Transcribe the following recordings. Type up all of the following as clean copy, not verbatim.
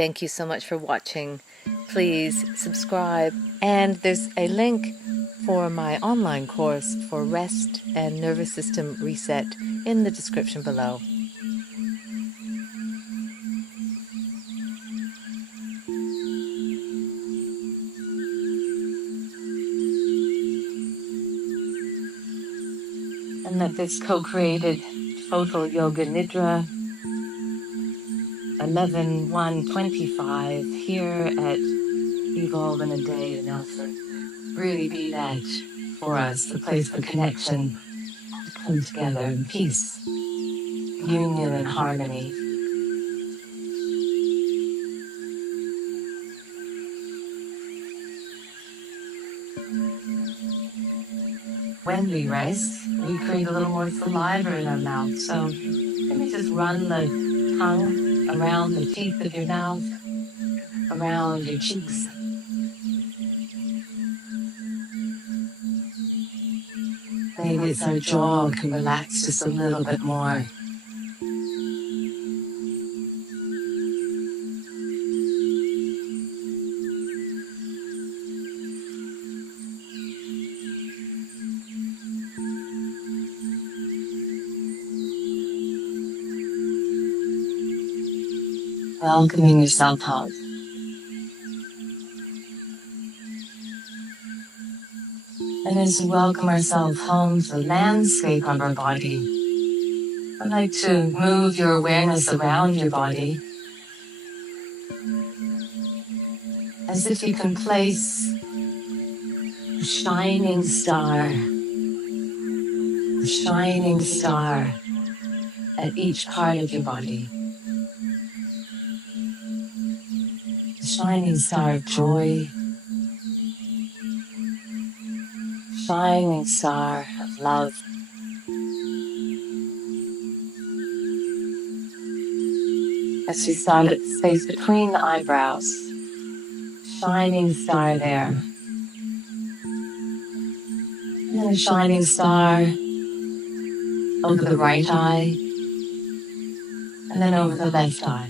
thank you so much for watching. Please subscribe, and there's a link for my online course for rest and nervous system reset in the description below. And that this co-created Total Yoga Nidra 11/1/25 here at Evolve in a Day in Nelson really be that for us, the place for connection, to come together in peace, union and harmony. When we rest, we create a little more saliva in our mouth. So maybe just run the tongue around the teeth of your mouth, around your cheeks. Maybe it's our jaw can relax just a little bit more. Welcoming yourself home. And as we welcome ourselves home to the landscape of our body, I'd like to move your awareness around your body as if you can place a shining star at each part of your body. A shining star of joy, shining star of love. As we start at the space between the eyebrows, shining star there. And then a shining star over the right eye, and then over the left eye.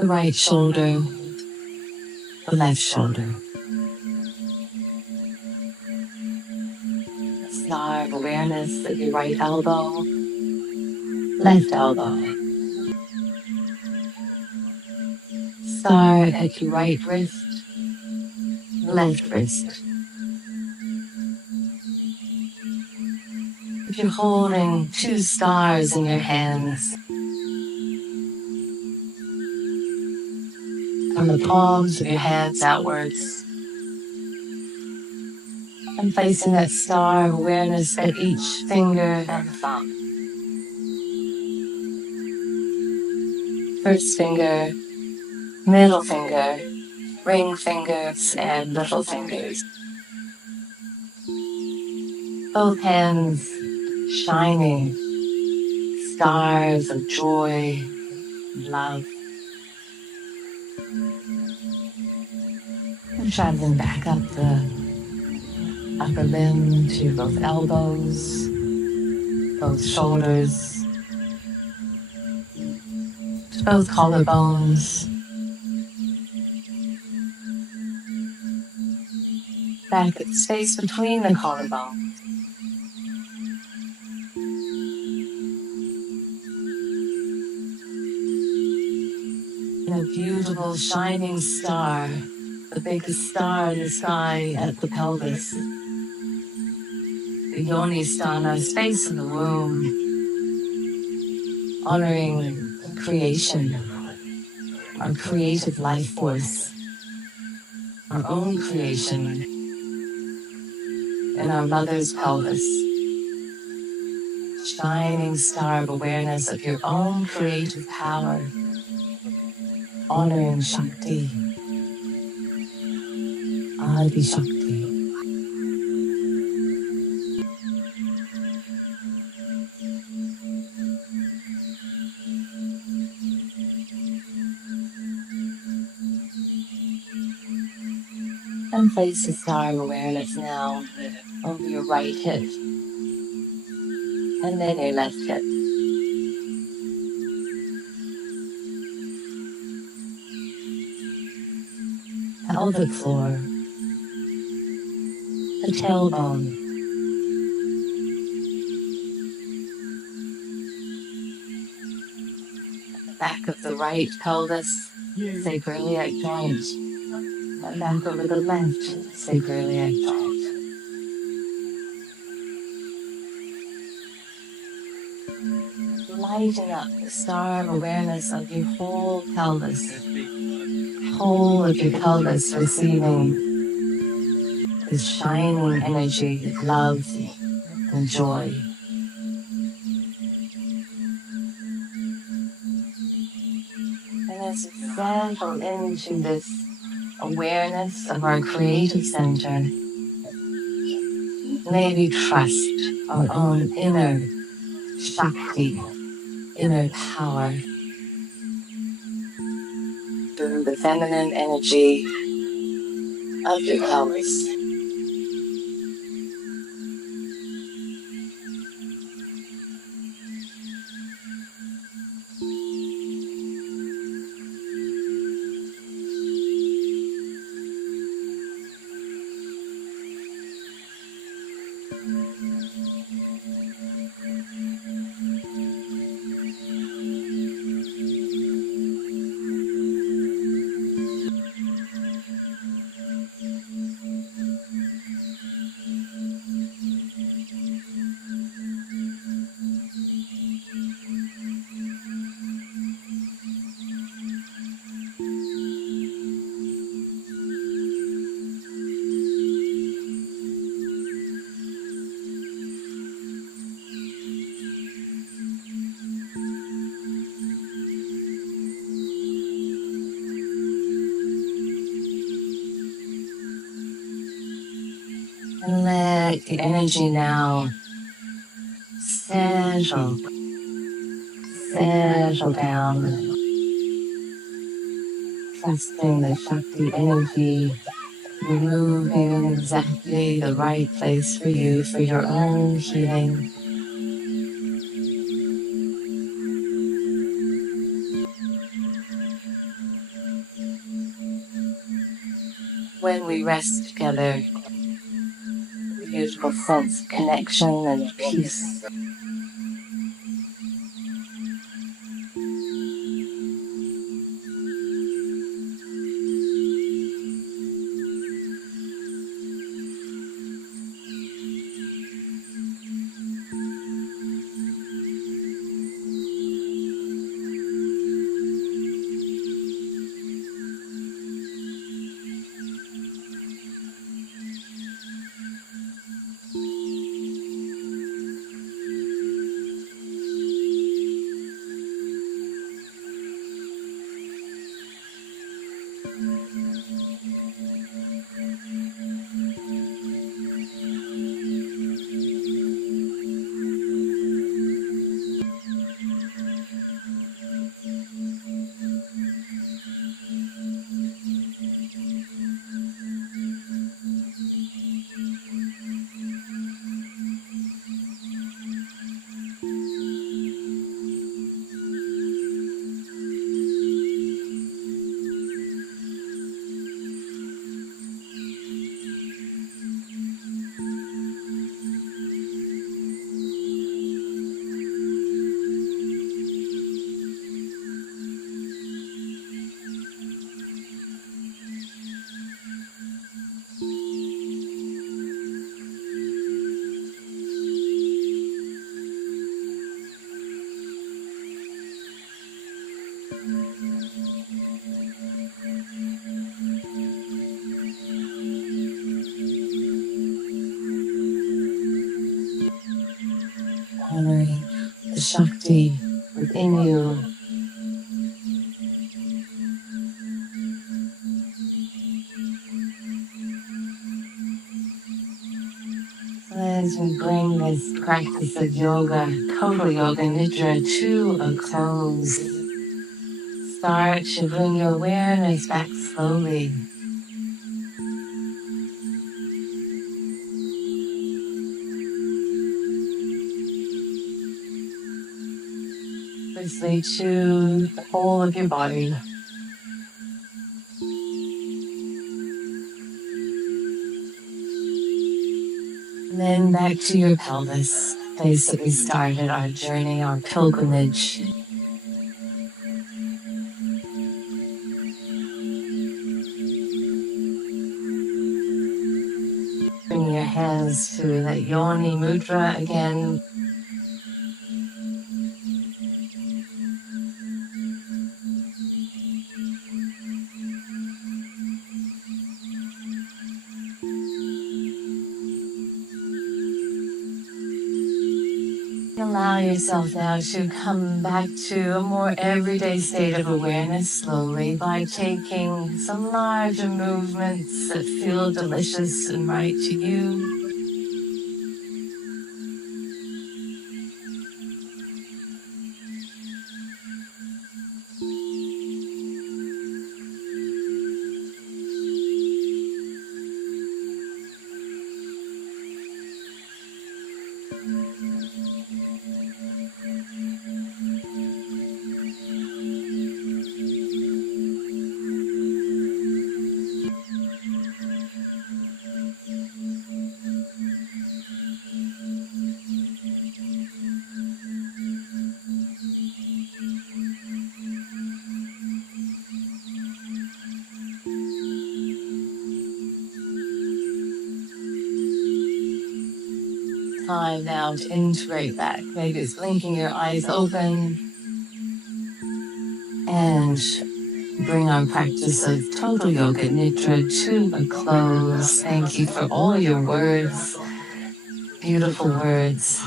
The right shoulder, the left shoulder. A star of awareness at your right elbow, left elbow. Star at your right wrist, left wrist. If you're holding 2 stars in your hands, from the palms of your hands outwards, and placing that star of awareness at each finger and thumb. First finger, middle finger, ring fingers, and little fingers. Both hands shining stars of joy and love. And traveling back up the upper limb to both elbows, both shoulders, to both collarbones. Back at the space between the collarbones. And a beautiful shining star, the biggest star in the sky at the pelvis. The yoni sthana, space in the womb, honoring creation, our creative life force, our own creation in our mother's pelvis. Shining star of awareness of your own creative power, honoring Shakti, Adi Shakti. And place the star of awareness now over your right hip and then your left hip. Pelvic floor, the tailbone, the back of the right pelvis, sacroiliac joint, and back over the left sacroiliac joint. Lighten up the star of awareness of your whole pelvis, whole of your pelvis receiving this shining energy of love and joy. And as we settle into this awareness of our creative center, may we trust our own inner Shakti, inner power, through the feminine energy of your pelvis. And let the energy now settle down, trusting the Shakti energy, moving in exactly the right place for you, for your own healing. When we rest together, the beautiful sense of connection and peace. Honoring the Shakti within you. As we bring this practice of yoga, Total Yoga Nidra, to a close, start to bring your awareness back slowly effortlessly to the whole of your body. And then back to your pelvis, place that we started our journey, our pilgrimage. Bring your hands to that yoni mudra again. Allow yourself now to come back to a more everyday state of awareness slowly by taking some larger movements that feel delicious and right to you. Time now to integrate back. Maybe it's blinking your eyes open and bring our practice of Total Yoga Nidra to a close. Thank you for all your words, beautiful words.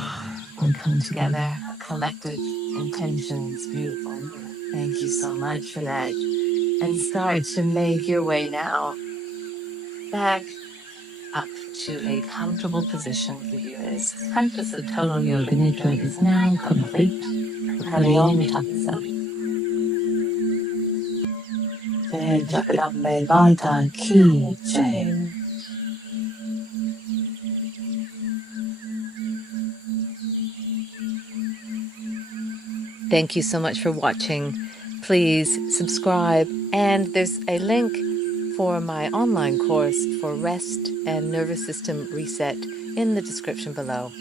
We come together, collective intentions, beautiful. Thank you so much for that. And start to make your way now back up to a comfortable position for you. As practice of Total Yoga Nidra is now complete. Hari Om Tat Sat. Jai Jagadambe Mata Ki Jai. Thank you so much for watching. Please subscribe, and there's a link for my online course for rest and nervous system reset in the description below.